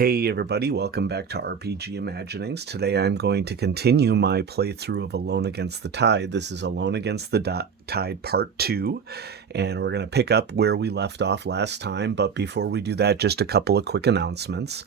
Hey everybody, welcome back to RPG Imaginings. Today I'm going to continue my playthrough of Alone Against the Tide. This is Alone Against the Tide Part 2, and we're going to pick up where we left off last time, but before we do that, just a couple of quick announcements.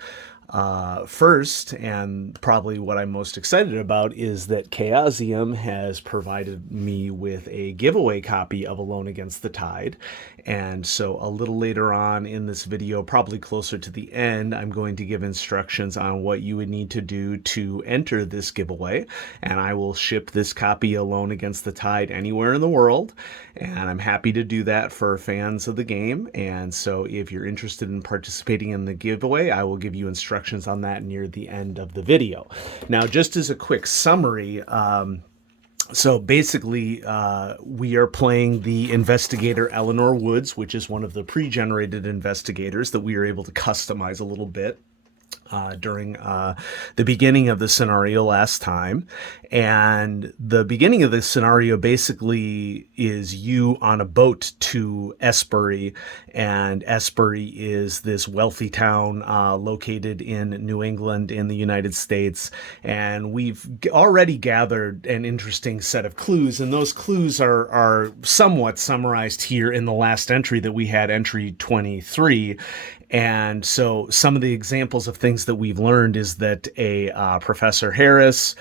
First, and probably what I'm most excited about, is that Chaosium has provided me with a giveaway copy of Alone Against the Tide. And so a little later on in this video, probably closer to the end, I'm going to give instructions on what you would need to do to enter this giveaway. And I will ship this copy Alone Against the Tide anywhere in the world. And I'm happy to do that for fans of the game. And so if you're interested in participating in the giveaway, I will give you instructions on that near the end of the video. Now, just as a quick summary, so basically, we are playing the investigator Eleanor Woods, which is one of the pre-generated investigators that we are able to customize a little bit during the beginning of the scenario last time. And the beginning of the scenario basically is you on a boat to Estberry, and Estberry is this wealthy town located in New England in the United States. And we've already gathered an interesting set of clues, and those clues are somewhat summarized here in the last entry that we had, entry 23. And so some of the examples of things that we've learned is that a Professor Harris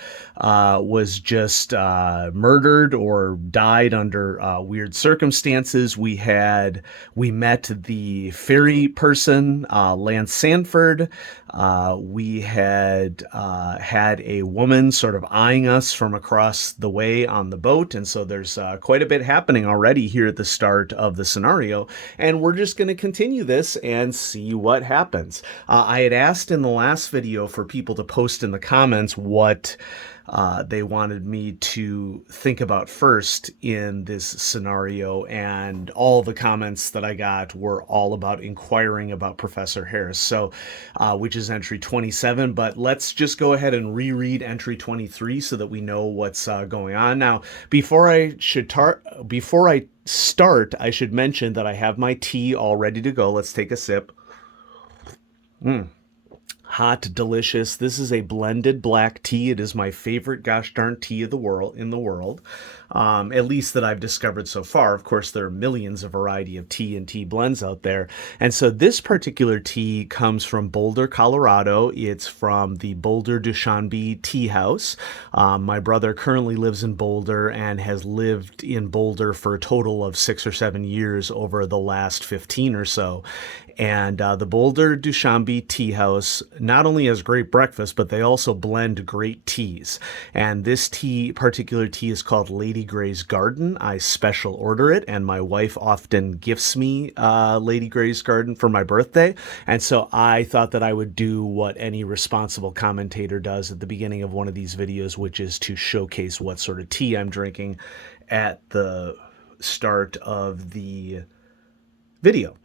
was just murdered or died under weird circumstances. We met the Ferry person, Lance Sanford. We had a woman sort of eyeing us from across the way on the boat. And so there's quite a bit happening already here at the start of the scenario. And we're just going to continue this and see what happens. I had asked in the last video for people to post in the comments what they wanted me to think about first in this scenario, and all the comments that I got were all about inquiring about Professor Harris, so which is entry 27. But let's just go ahead and reread entry 23 so that we know what's going on. Now, before I start, I should mention that I have my tea all ready to go. Let's take a sip. Hot, delicious. This is a blended black tea. It is my favorite gosh darn tea of the world, at least that I've discovered so far. Of course, there are millions of variety of tea and tea blends out there. And so this particular tea comes from Boulder, Colorado. It's from the Boulder Dushanbe Tea House. My brother currently lives in Boulder and has lived in Boulder for a total of 6 or 7 years over the last 15 or so. And the Boulder Dushanbe Tea House not only has great breakfast, but they also blend great teas. And this particular tea is called Lady Grey's Garden. I special order it, and my wife often gifts me Lady Grey's Garden for my birthday. And so I thought that I would do what any responsible commentator does at the beginning of one of these videos, which is to showcase what sort of tea I'm drinking at the start of the video.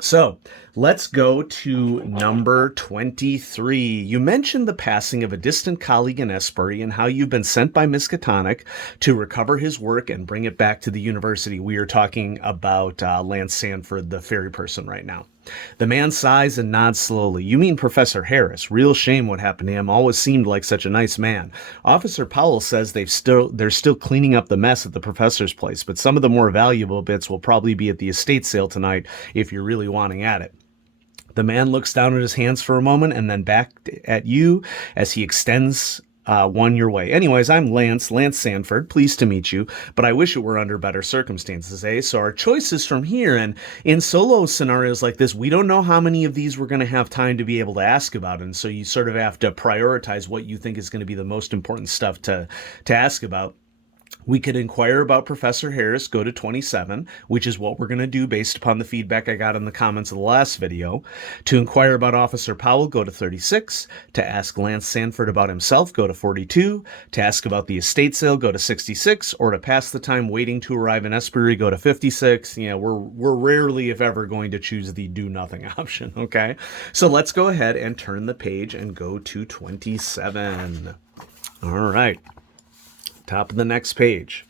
So let's go to number 23. You mentioned the passing of a distant colleague in Estberry and how you've been sent by Miskatonic to recover his work and bring it back to the university. We are talking about Lance Sanford, the Ferry person, right now. The man sighs and nods slowly. You mean Professor Harris? Real shame what happened to him. Always seemed like such a nice man. Officer Powell says they're still cleaning up the mess at the professor's place, but some of the more valuable bits will probably be at the estate sale tonight if you're really wanting at it. The man looks down at his hands for a moment and then back at you as he extends one your way. Anyways, I'm Lance Sanford. Pleased to meet you, but I wish it were under better circumstances, eh? So our choices from here, and in solo scenarios like this, we don't know how many of these we're going to have time to be able to ask about, and so you sort of have to prioritize what you think is going to be the most important stuff to ask about. We could inquire about Professor Harris, go to 27, which is what we're going to do based upon the feedback I got in the comments of the last video. To inquire about Officer Powell, go to 36. To ask Lance Sanford about himself, go to 42. To ask about the estate sale, go to 66. Or to pass the time waiting to arrive in Estberry, go to 56. You know, we're rarely, if ever, going to choose the do nothing option, okay? So let's go ahead and turn the page and go to 27. All right. Top of the next page.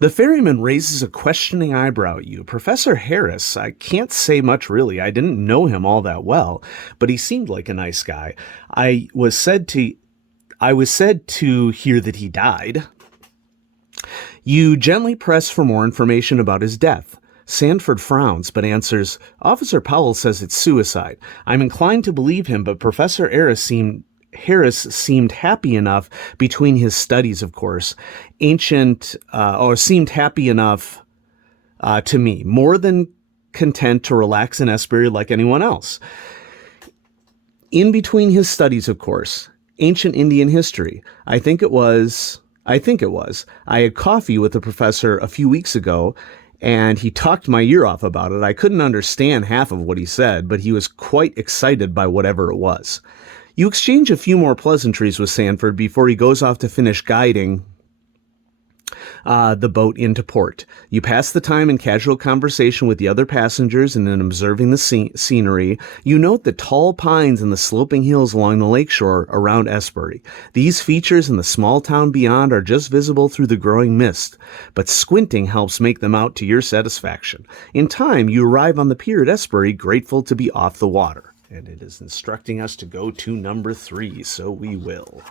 The ferryman raises a questioning eyebrow at you. Professor Harris, I can't say much really. I didn't know him all that well, but he seemed like a nice guy. I was said to hear that he died. You gently press for more information about his death. Sanford frowns, but answers, Officer Powell says it's suicide. I'm inclined to believe him, but Professor Harris seemed happy enough between his studies, of course, seemed happy enough to me, more than content to relax in Estberry like anyone else. In between his studies, of course, ancient Indian history. I think it was. I had coffee with the professor a few weeks ago, and he talked my ear off about it. I couldn't understand half of what he said, but he was quite excited by whatever it was. You exchange a few more pleasantries with Sanford before he goes off to finish guiding the boat into port. You pass the time in casual conversation with the other passengers and in observing the scenery. You note the tall pines and the sloping hills along the lakeshore around Estberry. These features and the small town beyond are just visible through the growing mist, but squinting helps make them out to your satisfaction. In time, you arrive on the pier at Estberry, grateful to be off the water. And it is instructing us to go to number 3, so we will.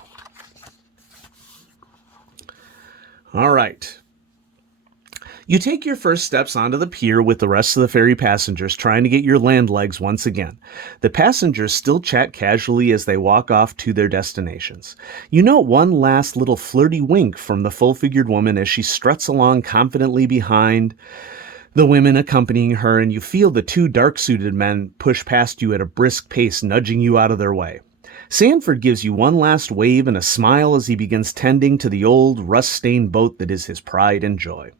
All right. You take your first steps onto the pier with the rest of the ferry passengers, trying to get your land legs once again. The passengers still chat casually as they walk off to their destinations. You note one last little flirty wink from the full-figured woman as she struts along confidently behind the women accompanying her, and you feel the 2 dark-suited men push past you at a brisk pace, nudging you out of their way. Sanford gives you one last wave and a smile as he begins tending to the old, rust-stained boat that is his pride and joy.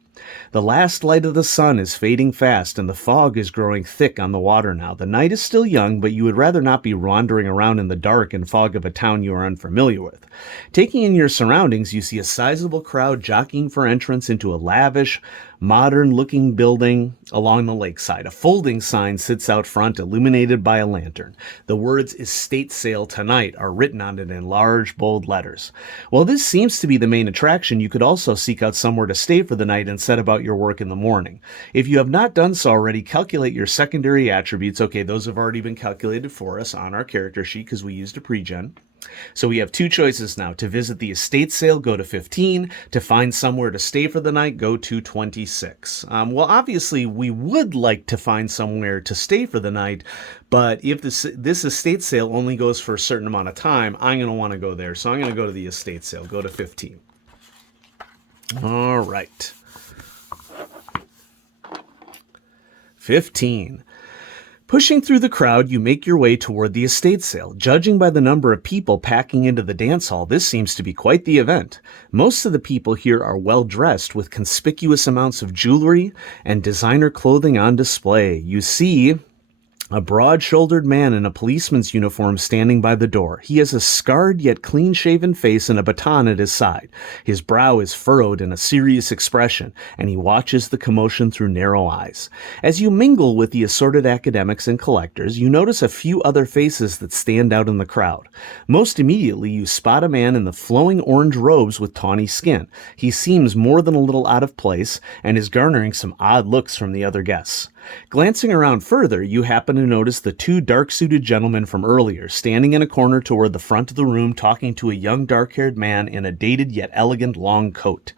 The last light of the sun is fading fast, and the fog is growing thick on the water now. The night is still young, but you would rather not be wandering around in the dark and fog of a town you are unfamiliar with. Taking in your surroundings, you see a sizable crowd jockeying for entrance into a lavish, modern-looking building along the lakeside. A folding sign sits out front, illuminated by a lantern. The words "Estate Sale Tonight" are written on it in large, bold letters. While this seems to be the main attraction, you could also seek out somewhere to stay for the night and set about your work in the morning. If you have not done so already, calculate your secondary attributes. Okay, those have already been calculated for us on our character sheet because we used a pregen. So we have 2 choices now. To visit the estate sale, go to 15. To find somewhere to stay for the night, go to 26. Well, obviously, we would like to find somewhere to stay for the night, but if this estate sale only goes for a certain amount of time, I'm going to want to go there. So I'm going to go to the estate sale, go to 15. All right. 15. Pushing through the crowd, you make your way toward the estate sale. Judging by the number of people packing into the dance hall, this seems to be quite the event. Most of the people here are well dressed with conspicuous amounts of jewelry and designer clothing on display. You see a broad-shouldered man in a policeman's uniform standing by the door. He has a scarred yet clean-shaven face and a baton at his side. His brow is furrowed in a serious expression, and he watches the commotion through narrow eyes. As you mingle with the assorted academics and collectors, you notice a few other faces that stand out in the crowd. Most immediately, you spot a man in the flowing orange robes with tawny skin. He seems more than a little out of place, and is garnering some odd looks from the other guests. Glancing around further, you happen to notice the 2 dark-suited gentlemen from earlier, standing in a corner toward the front of the room, talking to a young dark-haired man in a dated yet elegant long coat.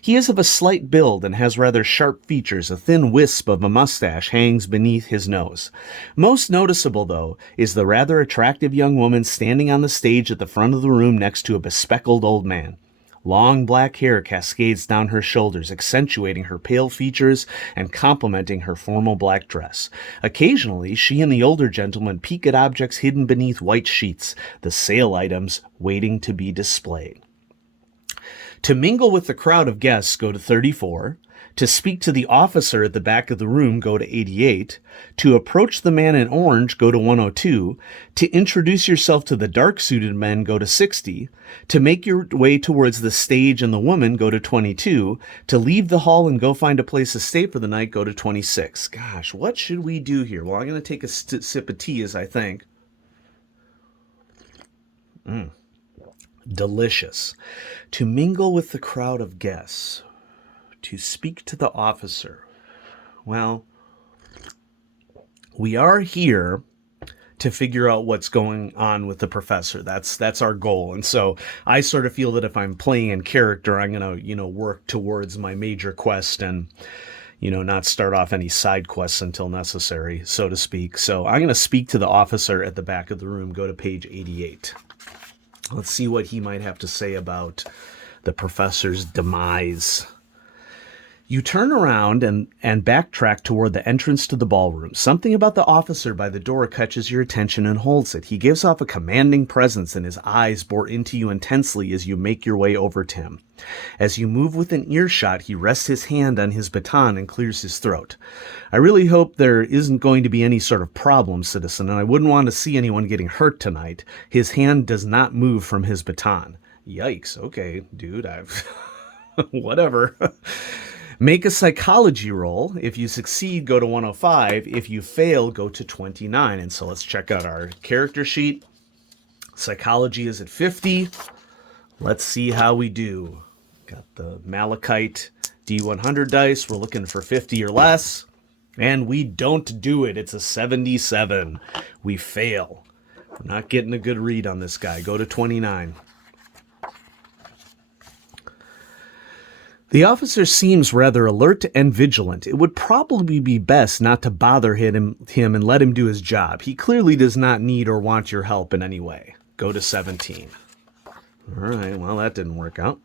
He is of a slight build and has rather sharp features. A thin wisp of a mustache hangs beneath his nose. Most noticeable, though, is the rather attractive young woman standing on the stage at the front of the room next to a bespectacled old man. Long black hair cascades down her shoulders, accentuating her pale features and complementing her formal black dress. Occasionally, she and the older gentleman peek at objects hidden beneath white sheets, the sale items waiting to be displayed. To mingle with the crowd of guests, go to 34. To speak to the officer at the back of the room, go to 88. To approach the man in orange, go to 102. To introduce yourself to the dark-suited men, go to 60. To make your way towards the stage and the woman, go to 22. To leave the hall and go find a place to stay for the night, go to 26. Gosh, what should we do here? Well, I'm going to take a sip of tea, as I think. Delicious. To mingle with the crowd of guests. To speak to the officer. Well, we are here to figure out what's going on with the professor. That's our goal. And so I sort of feel that if I'm playing in character, I'm going to, work towards my major quest and, not start off any side quests until necessary, so to speak. So I'm going to speak to the officer at the back of the room. Go to page 88. Let's see what he might have to say about the professor's demise. You turn around and backtrack toward the entrance to the ballroom. Something about the officer by the door catches your attention and holds it. He gives off a commanding presence, and his eyes bore into you intensely as you make your way over to him. As you move within earshot, he rests his hand on his baton and clears his throat. I really hope there isn't going to be any sort of problem, citizen, and I wouldn't want to see anyone getting hurt tonight. His hand does not move from his baton. Yikes. Okay, dude, whatever. Make a psychology roll. If you succeed, go to 105. If you fail, go to 29. And so let's check out our character sheet. Psychology is at 50. Let's see how we do. Got the Malachite D100 dice. We're looking for 50 or less. And we don't do it. It's a 77. We fail. We're not getting a good read on this guy. Go to 29. The officer seems rather alert and vigilant. It would probably be best not to bother him and let him do his job. He clearly does not need or want your help in any way. Go to 17. All right, well, that didn't work out.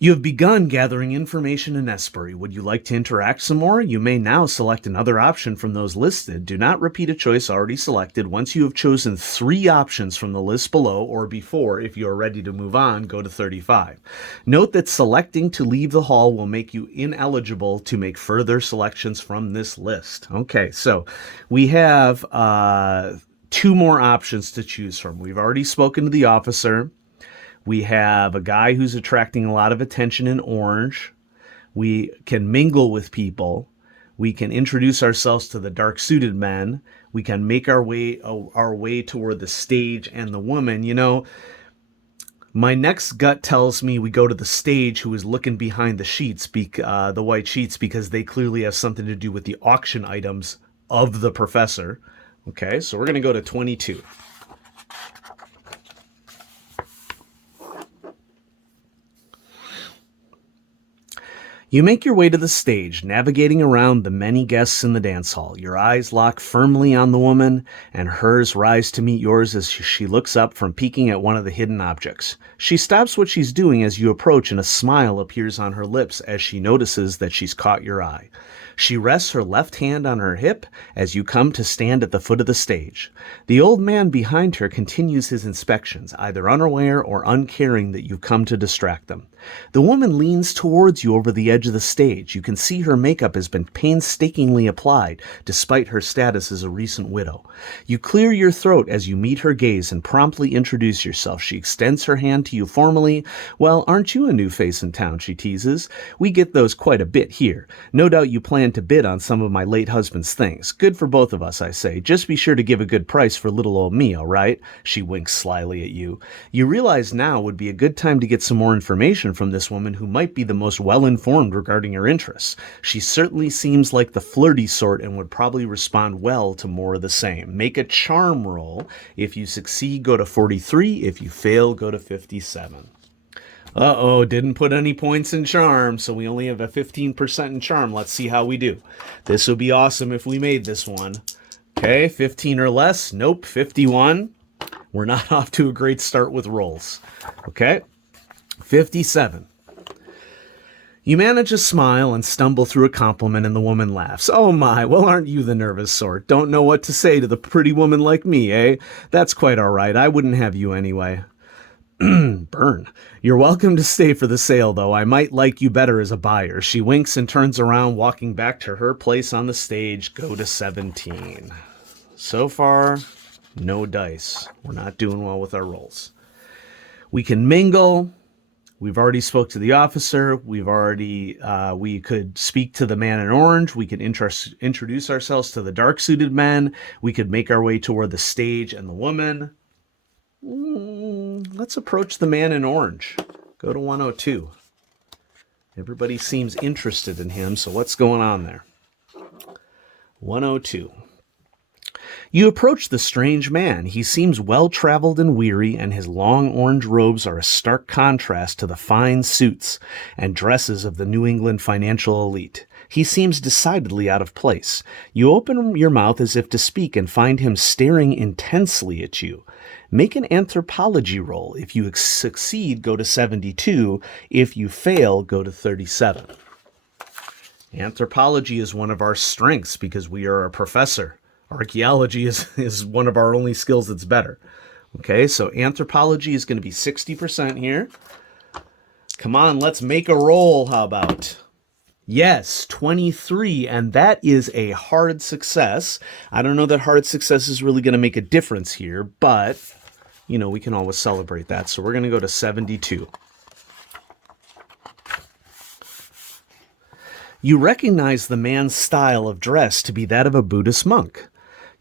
You have begun gathering information in Estberry. Would you like to interact some more? You may now select another option from those listed. Do not repeat a choice already selected. Once you have chosen 3 options from the list below or before, if you are ready to move on, go to 35. Note that selecting to leave the hall will make you ineligible to make further selections from this list. Okay, so we have 2 more options to choose from. We've already spoken to the officer. We have a guy who's attracting a lot of attention in orange. We can mingle with people. We can introduce ourselves to the dark-suited men. We can make our way toward the stage and the woman. My next gut tells me we go to the stage, who is looking behind the sheets, the white sheets, because they clearly have something to do with the auction items of the professor. Okay, so we're going to go to 22. You make your way to the stage, navigating around the many guests in the dance hall. Your eyes lock firmly on the woman, and hers rise to meet yours as she looks up from peeking at one of the hidden objects. She stops what she's doing as you approach, and a smile appears on her lips as she notices that she's caught your eye. She rests her left hand on her hip as you come to stand at the foot of the stage. The old man behind her continues his inspections, either unaware or uncaring that you've come to distract them. The woman leans towards you over the edge of the stage. You can see her makeup has been painstakingly applied, despite her status as a recent widow. You clear your throat as you meet her gaze and promptly introduce yourself. She extends her hand to you formally. Well, aren't you a new face in town, she teases. We get those quite a bit here. No doubt you plan to bid on some of my late husband's things. Good for both of us, I say. Just be sure to give a good price for little old me, all right? She winks slyly at you. You realize now would be a good time to get some more information from this woman who might be the most well-informed regarding her interests. She certainly seems like the flirty sort and would probably respond well to more of the same. Make a charm roll. If you succeed, go to 43. If you fail, go to 57. Uh-oh, didn't put any points in charm, so we only have a 15% in charm. Let's see how we do. This would be awesome if we made this one. Okay, 15 or less. Nope, 51. We're not off to a great start with rolls. Okay, 57. You manage a smile and stumble through a compliment, and the woman laughs. Oh my, well, aren't you the nervous sort? Don't know what to say to the pretty woman like me, eh? That's quite all right. I wouldn't have you anyway. Burn. You're welcome to stay for the sale, though. I might like you better as a buyer. She winks and turns around, walking back to her place on the stage. Go to 17. So far, no dice. We're not doing well with our rolls. We can mingle. We've already spoke to the officer. We could speak to the man in orange. We could introduce ourselves to the dark-suited men. We could make our way toward the stage and the woman. Let's approach the man in orange. Go to 102. Everybody seems interested in him, so what's going on there? 102. You approach the strange man. He seems well-traveled and weary, and his long orange robes are a stark contrast to the fine suits and dresses of the New England financial elite. He seems decidedly out of place. You open your mouth as if to speak and find him staring intensely at you. Make an anthropology roll. If you succeed, go to 72. If you fail, go to 37. Anthropology is one of our strengths because we are a professor. Archaeology is one of our only skills that's better. Okay, so anthropology is going to be 60% here. Come on, let's make a roll. How about? Yes, 23, and that is a hard success. I don't know that hard success is really going to make a difference here, but, you know, we can always celebrate that. So we're going to go to 72. You recognize the man's style of dress to be that of a Buddhist monk.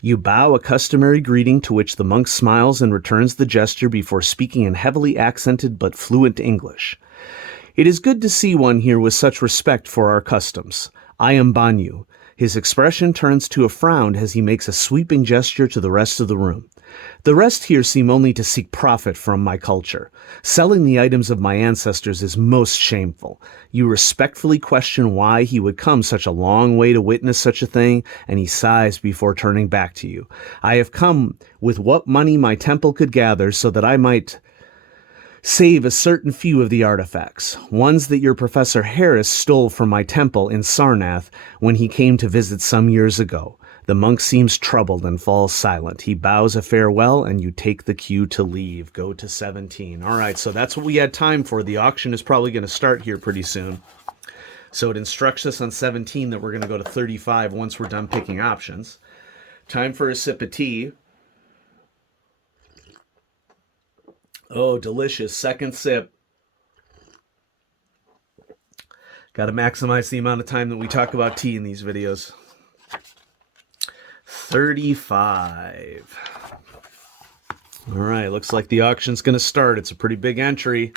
You bow a customary greeting to which the monk smiles and returns the gesture before speaking in heavily accented but fluent English. It is good to see one here with such respect for our customs. I am Banyu. His expression turns to a frown as he makes a sweeping gesture to the rest of the room. The rest here seem only to seek profit from my culture. Selling the items of my ancestors is most shameful. You respectfully question why he would come such a long way to witness such a thing, and he sighs before turning back to you. I have come with what money my temple could gather so that I might save a certain few of the artifacts, ones that your Professor Harris stole from my temple in Sarnath when he came to visit some years ago. The monk seems troubled and falls silent. He bows a farewell, and you take the cue to leave. Go to 17. All right, so that's what we had time for. The auction is probably going to start here pretty soon. So it instructs us on 17 that we're going to go to 35 once we're done picking options. Time for a sip of tea. Oh, delicious. Second sip. Got to maximize the amount of time that we talk about tea in these videos. 35. All right, looks like the auction's going to start. It's a pretty big entry.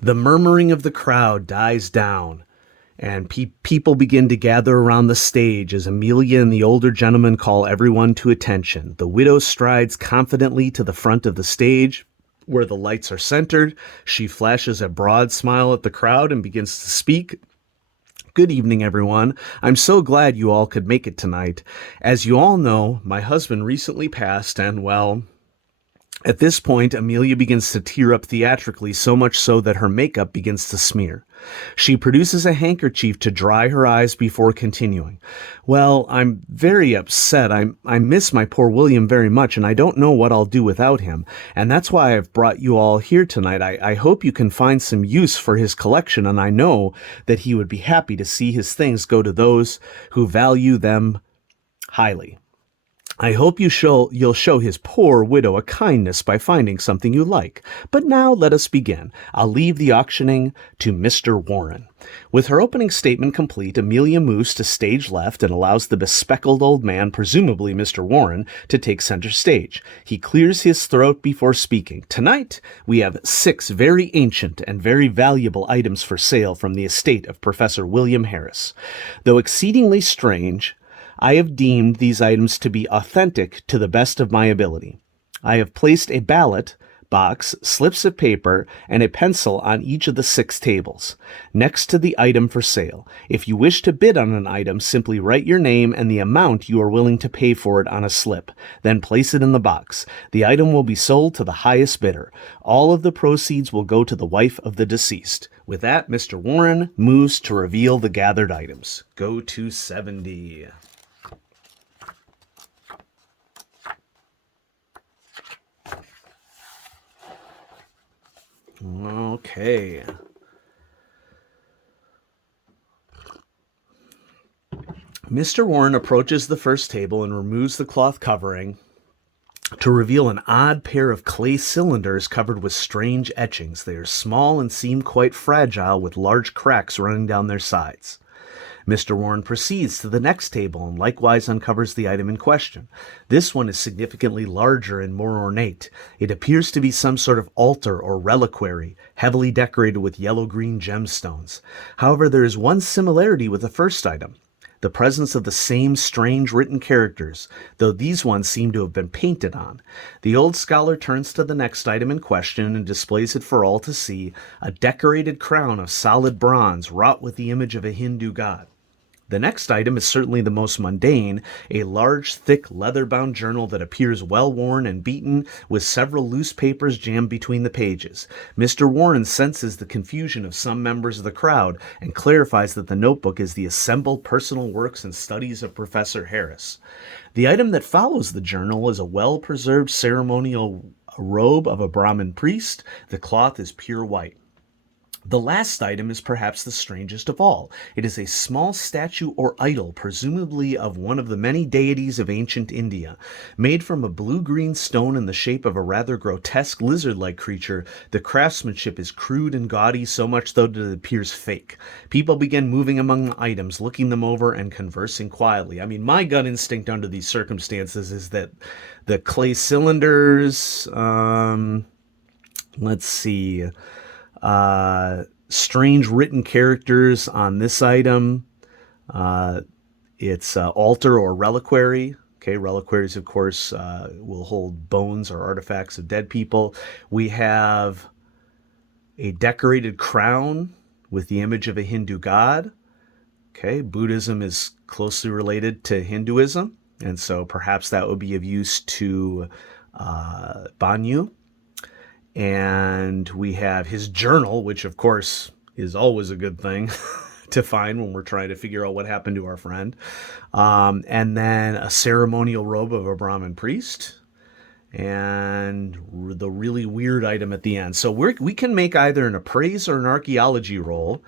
The murmuring of the crowd dies down, and people begin to gather around the stage as Amelia and the older gentleman call everyone to attention. The widow strides confidently to the front of the stage, where the lights are centered. She flashes a broad smile at the crowd and begins to speak. Good evening, everyone. I'm so glad you all could make it tonight. As you all know, my husband recently passed, and, well, at this point, Amelia begins to tear up theatrically, so much so that her makeup begins to smear. She produces a handkerchief to dry her eyes before continuing. Well, I'm very upset. I miss my poor William very much, and I don't know what I'll do without him. And that's why I've brought you all here tonight. I hope you can find some use for his collection, and I know that he would be happy to see his things go to those who value them highly. I hope you'll show his poor widow a kindness by finding something you like. But now let us begin. I'll leave the auctioning to Mr. Warren. With her opening statement complete, Amelia moves to stage left and allows the bespectacled old man, presumably Mr. Warren, to take center stage. He clears his throat before speaking. Tonight, we have 6 very ancient and very valuable items for sale from the estate of Professor William Harris. Though exceedingly strange, I have deemed these items to be authentic to the best of my ability. I have placed a ballot box, slips of paper, and a pencil on each of the 6 tables, next to the item for sale. If you wish to bid on an item, simply write your name and the amount you are willing to pay for it on a slip, then place it in the box. The item will be sold to the highest bidder. All of the proceeds will go to the wife of the deceased. With that, Mr. Warren moves to reveal the gathered items. Go to 70. Okay. Mr. Warren approaches the first table and removes the cloth covering to reveal an odd pair of clay cylinders covered with strange etchings. They are small and seem quite fragile, with large cracks running down their sides. Mr. Warren proceeds to the next table and likewise uncovers the item in question. This one is significantly larger and more ornate. It appears to be some sort of altar or reliquary, heavily decorated with yellow-green gemstones. However, there is one similarity with the first item: the presence of the same strange written characters, though these ones seem to have been painted on. The old scholar turns to the next item in question and displays it for all to see: a decorated crown of solid bronze wrought with the image of a Hindu god. The next item is certainly the most mundane: a large, thick, leather-bound journal that appears well-worn and beaten, with several loose papers jammed between the pages. Mr. Warren senses the confusion of some members of the crowd and clarifies that the notebook is the assembled personal works and studies of Professor Harris. The item that follows the journal is a well-preserved ceremonial robe of a Brahmin priest. The cloth is pure white. The last item is perhaps the strangest of all. It is a small statue or idol, presumably of one of the many deities of ancient India. Made from a blue-green stone in the shape of a rather grotesque lizard-like creature, the craftsmanship is crude and gaudy, so much so that it appears fake. People begin moving among the items, looking them over and conversing quietly. I mean, my gut instinct under these circumstances is that the clay cylinders, let's see... strange written characters on this item. It's altar or reliquary. Okay, reliquaries, of course, will hold bones or artifacts of dead people. We have a decorated crown with the image of a Hindu god. Okay, Buddhism is closely related to Hinduism, and so perhaps that would be of use to Banyu. And we have his journal, which of course is always a good thing to find when we're trying to figure out what happened to our friend. And then a ceremonial robe of a Brahmin priest, and the really weird item at the end. So we can make either an appraise or an archaeology roll,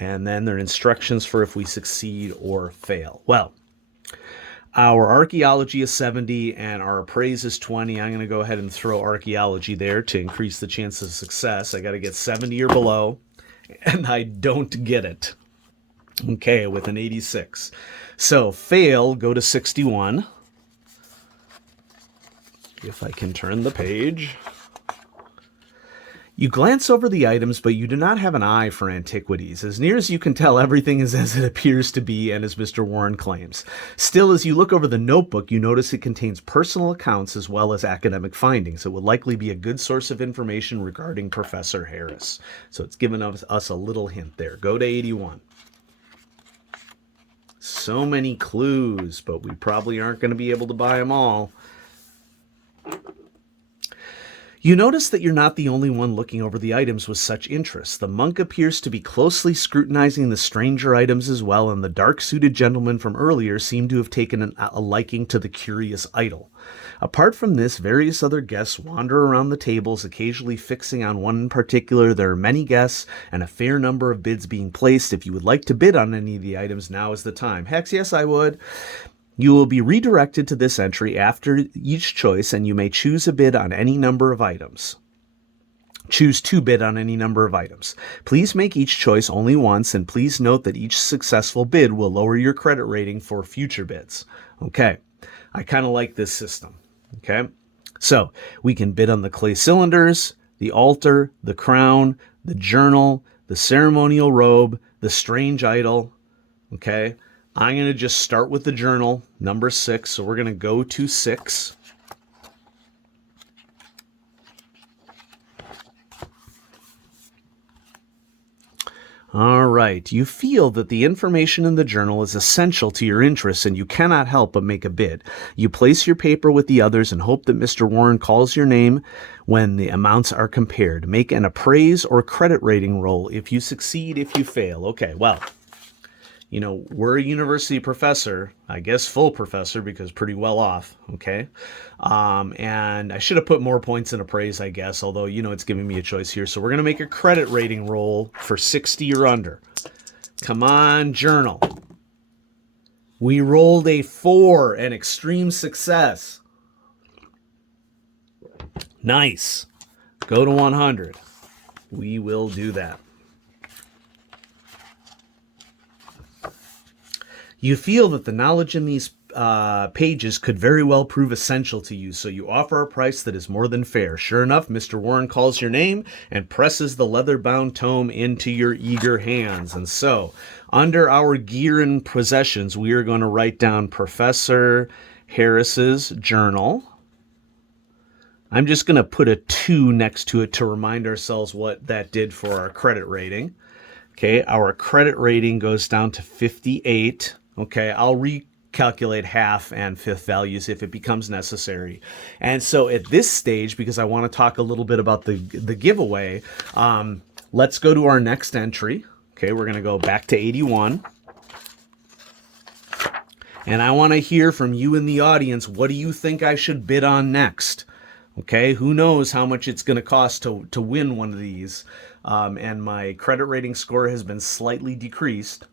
and then there are instructions for if we succeed or fail. Well, our archaeology is 70 and our appraise is 20. I'm going to go ahead and throw archaeology there to increase the chance of success. I got to get 70 or below, and I don't get it. Okay, with an 86. So fail, go to 61. If I can turn the page. You glance over the items, but you do not have an eye for antiquities. As near as you can tell, everything is as it appears to be and as Mr. Warren claims. Still, as you look over the notebook, you notice it contains personal accounts as well as academic findings. It would likely be a good source of information regarding Professor Harris. So it's given us a little hint there. Go to 81. So many clues, but we probably aren't going to be able to buy them all. You notice that you're not the only one looking over the items with such interest. The monk appears to be closely scrutinizing the stranger items as well, and the dark-suited gentleman from earlier seemed to have taken a liking to the curious idol. Apart from this, various other guests wander around the tables, occasionally fixing on one in particular. There are many guests and a fair number of bids being placed. If you would like to bid on any of the items, now is the time. Hex, yes, I would. You will be redirected to this entry after each choice, and you may choose a bid on any number of items. Choose to bid on any number of items. Please make each choice only once, and please note that each successful bid will lower your credit rating for future bids. Okay, I kind of like this system. Okay, so we can bid on the clay cylinders, the altar, the crown, the journal, the ceremonial robe, the strange idol. Okay. I'm going to just start with the journal, number 6. So we're going to go to 6. All right. You feel that the information in the journal is essential to your interests, and you cannot help but make a bid. You place your paper with the others and hope that Mr. Warren calls your name when the amounts are compared. Make an appraise or credit rating roll. If you succeed, if you fail. Okay, well. You know, we're a university professor, I guess full professor because pretty well off, okay? And I should have put more points in appraise, I guess, although, you know, it's giving me a choice here. So we're going to make a credit rating roll for 60 or under. Come on, journal. We rolled a 4, an extreme success. Nice. Go to 100. We will do that. You feel that the knowledge in these pages could very well prove essential to you, so you offer a price that is more than fair. Sure enough, Mr. Warren calls your name and presses the leather-bound tome into your eager hands. And so, under our gear and possessions, we are going to write down Professor Harris's journal. I'm just going to put a 2 next to it to remind ourselves what that did for our credit rating. Okay, our credit rating goes down to 58. Okay, I'll recalculate half and fifth values if it becomes necessary. And so at this stage, because I want to talk a little bit about the giveaway, let's go to our next entry. Okay, we're going to go back to 81. And I want to hear from you in the audience. What do you think I should bid on next? Okay, who knows how much it's going to cost to win one of these. And my credit rating score has been slightly decreased.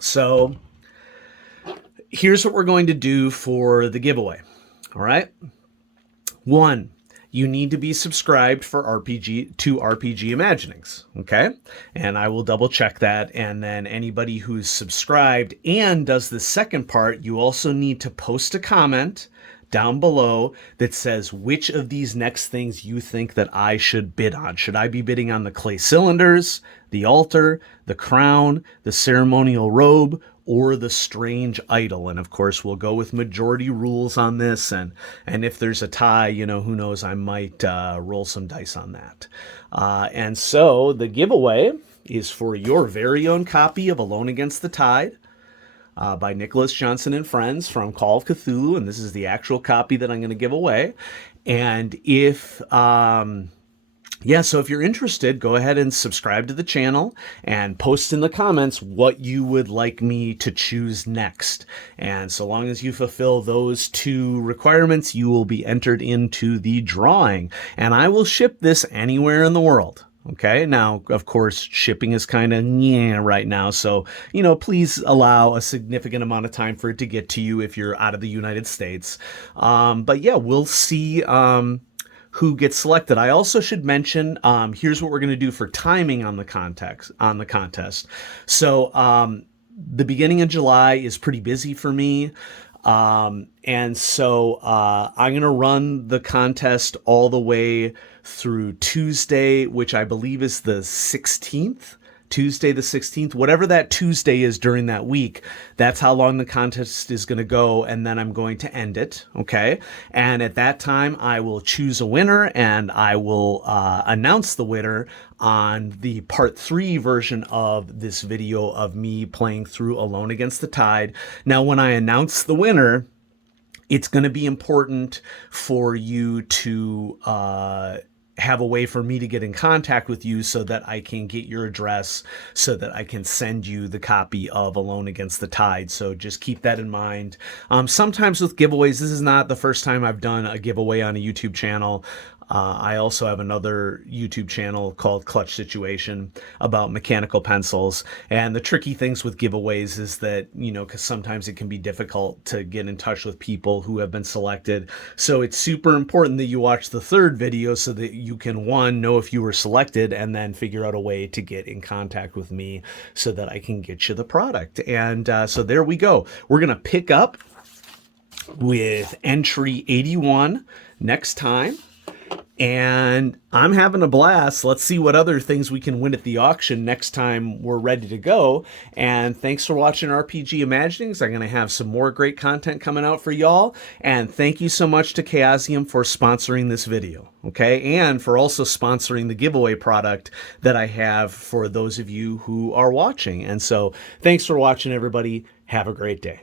So here's what we're going to do for the giveaway. All right. 1, you need to be subscribed to RPG Imaginings. Okay. And I will double check that. And then anybody who's subscribed and does the second part, you also need to post a comment down below that says which of these next things you think that I should bid on. Should I be bidding on the clay cylinders, the altar, the crown, the ceremonial robe, or the strange idol? And of course, we'll go with majority rules on this. And if there's a tie, you know, who knows, I might roll some dice on that. And so the giveaway is for your very own copy of Alone Against the Tide, by Nicholas Johnson and Friends from Call of Cthulhu, and this is the actual copy that I'm going to give away. And if, so if you're interested, go ahead and subscribe to the channel and post in the comments what you would like me to choose next. And so long as you fulfill those 2 requirements, you will be entered into the drawing. And I will ship this anywhere in the world. Okay, now, of course, shipping is kind of right now. So, you know, please allow a significant amount of time for it to get to you if you're out of the United States. But yeah, we'll see who gets selected. I also should mention, here's what we're going to do for timing on the contest. So the beginning of July is pretty busy for me. And so I'm going to run the contest all the way through Tuesday, which I believe is the 16th. Tuesday the 16th, whatever that Tuesday is during that week, that's how long the contest is going to go, and then I'm going to end it, okay? And at that time, I will choose a winner, and I will announce the winner on the part 3 version of this video of me playing through Alone Against the Tide. Now, when I announce the winner, it's going to be important for you to have a way for me to get in contact with you so that I can get your address so that I can send you the copy of Alone Against the Tide. So just keep that in mind. Sometimes with giveaways, this is not the first time I've done a giveaway on a YouTube channel. I also have another YouTube channel called Clutch Situation about mechanical pencils. And the tricky things with giveaways is that, you know, because sometimes it can be difficult to get in touch with people who have been selected. So it's super important that you watch the 3rd video so that you can, 1, know if you were selected, and then figure out a way to get in contact with me so that I can get you the product. And so there we go. We're going to pick up with entry 81 next time. And I'm having a blast. Let's see what other things we can win at the auction next time we're ready to go. And thanks for watching RPG Imaginings. I'm going to have some more great content coming out for y'all. And thank you so much to Chaosium for sponsoring this video, okay? And for also sponsoring the giveaway product that I have for those of you who are watching. And so thanks for watching, everybody. Have a great day.